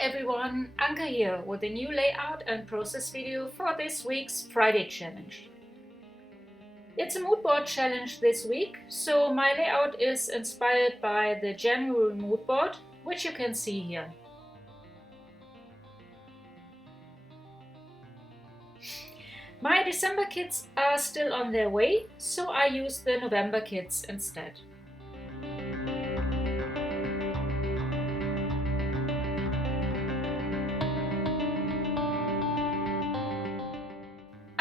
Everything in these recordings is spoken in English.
everyone, Anke here with a new layout and process video for this week's Friday challenge. It's a mood board challenge this week, so my layout is inspired by the January mood board, which you can see here. My December kits are still on their way, so I use the November kits instead.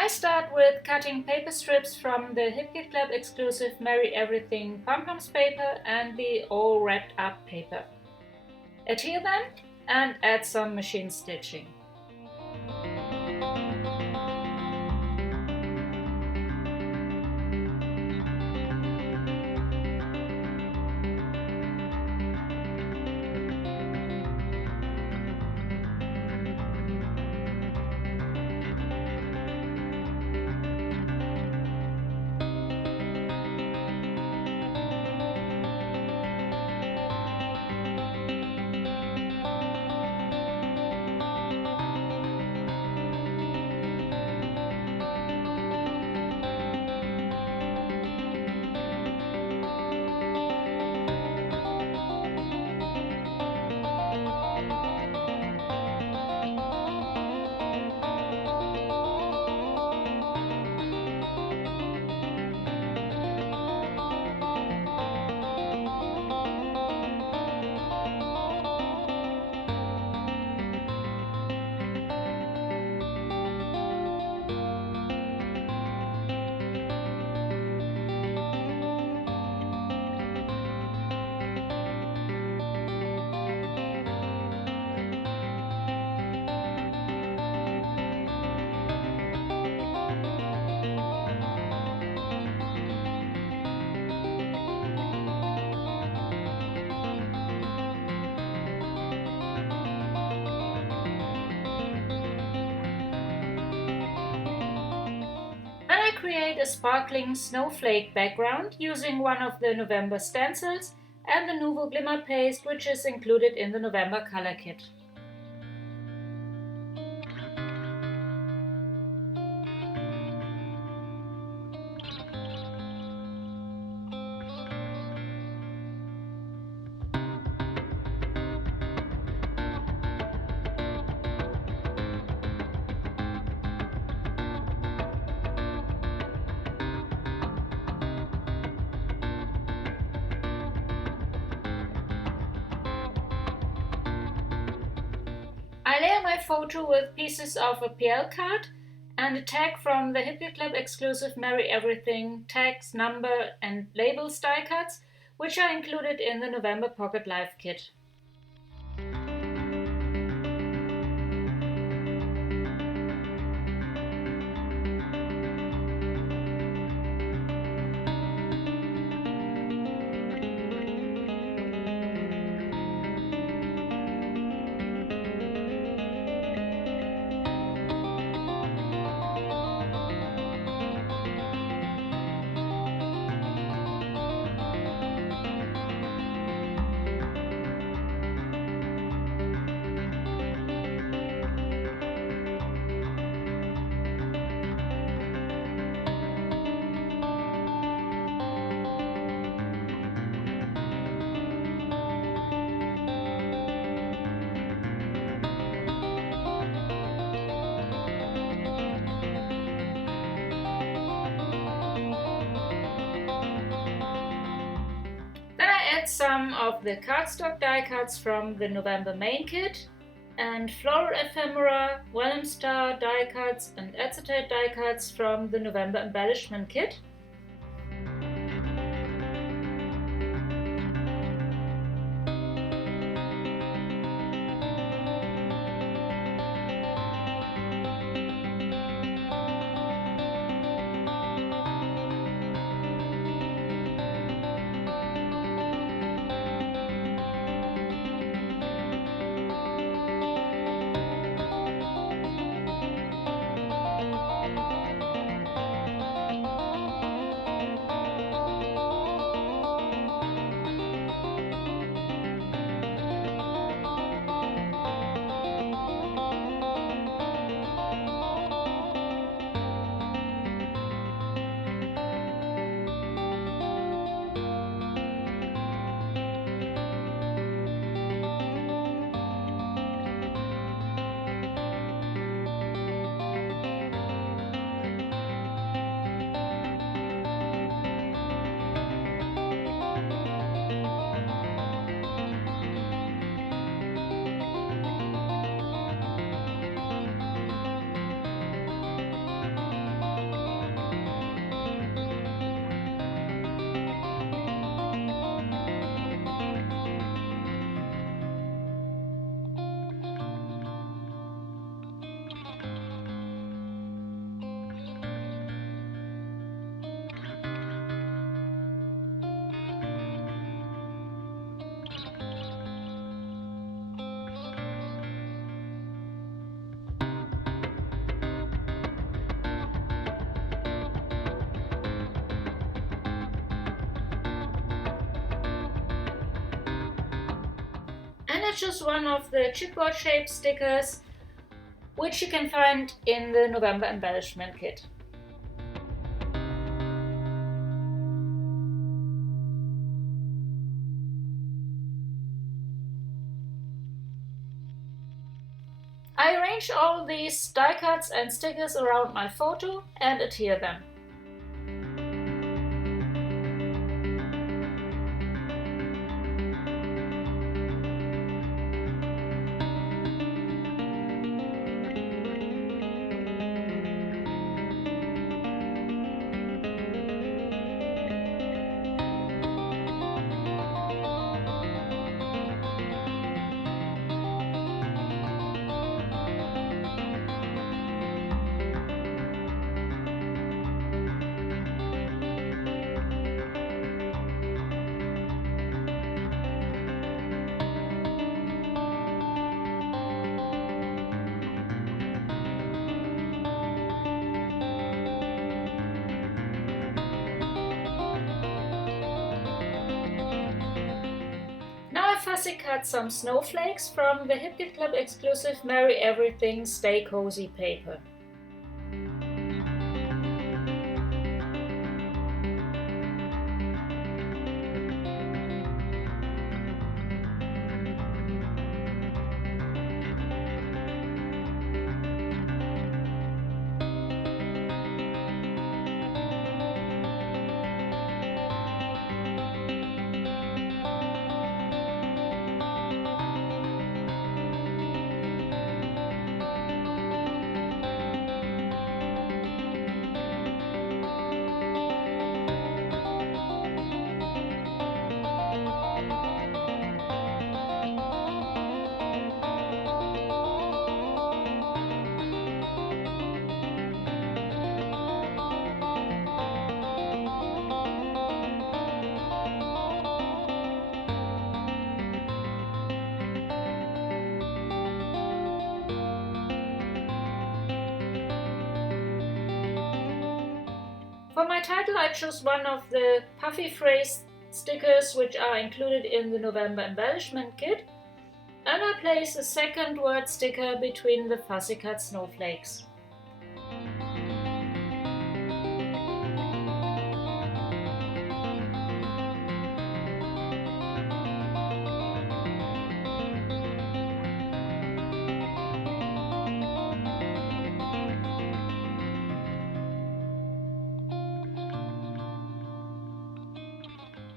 I start with cutting paper strips from the Hip Kit Club exclusive Merry Everything pom-poms paper and the all wrapped up paper. Adhere them and add some machine stitching. I create a sparkling snowflake background using one of the November stencils and the Nouveau Glimmer paste, which is included in the November color kit. I layer my photo with pieces of a PL card and a tag from the Hip Kit Club exclusive Merry Everything tags, number and labels die cuts, which are included in the November Pocket Life kit. Then I add some of the cardstock die cuts from the November main kit and floral ephemera, vellum star die cuts and acetate die cuts from the November embellishment kit. I chose one of the chipboard shaped stickers, which you can find in the November embellishment kit. I arrange all these die cuts and stickers around my photo and adhere them. Now I fussy cut some snowflakes from the Hip Kit Club exclusive Merry Everything Stay Cozy paper. For my title I chose one of the puffy phrase stickers which are included in the November embellishment kit, and I place a second word sticker between the fussy cut snowflakes.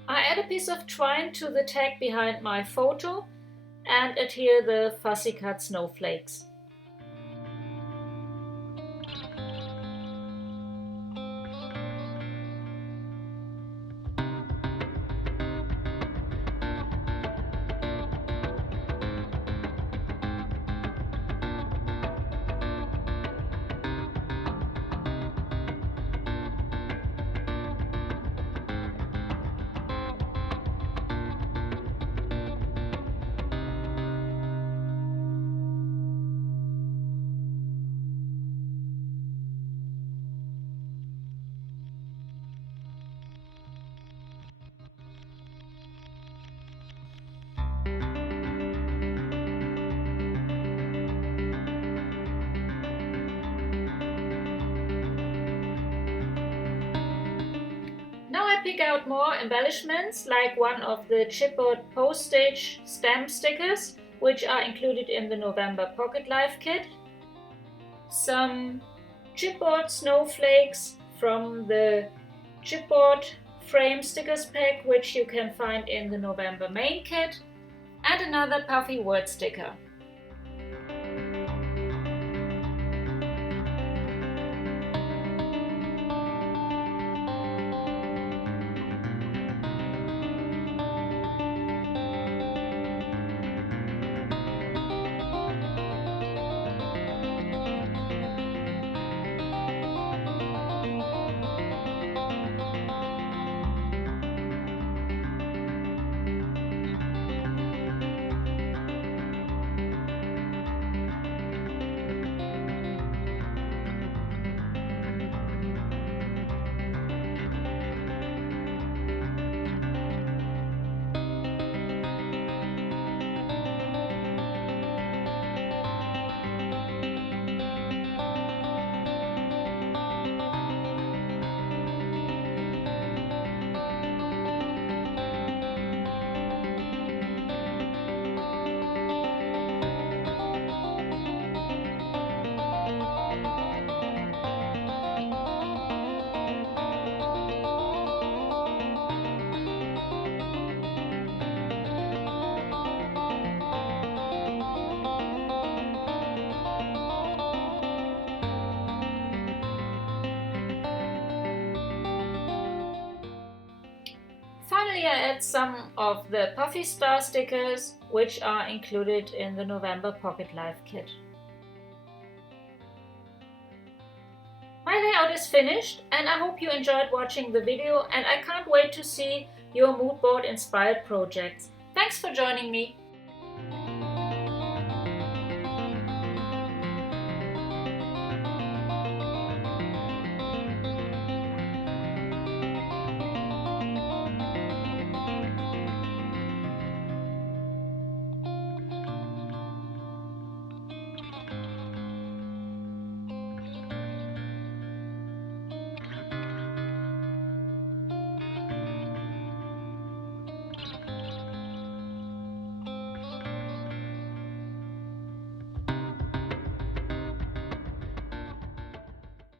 I add a piece of twine to the tag behind my photo and adhere the fussy cut snowflakes. Now I pick out more embellishments, like one of the chipboard postage stamp stickers, which are included in the November Pocket Life kit, some chipboard snowflakes from the chipboard frame stickers pack, which you can find in the November main kit, and another puffy word sticker. Finally, I add some of the Puffy Star stickers, which are included in the November Pocket Life kit. My layout is finished and I hope you enjoyed watching the video, and I can't wait to see your mood board inspired projects. Thanks for joining me.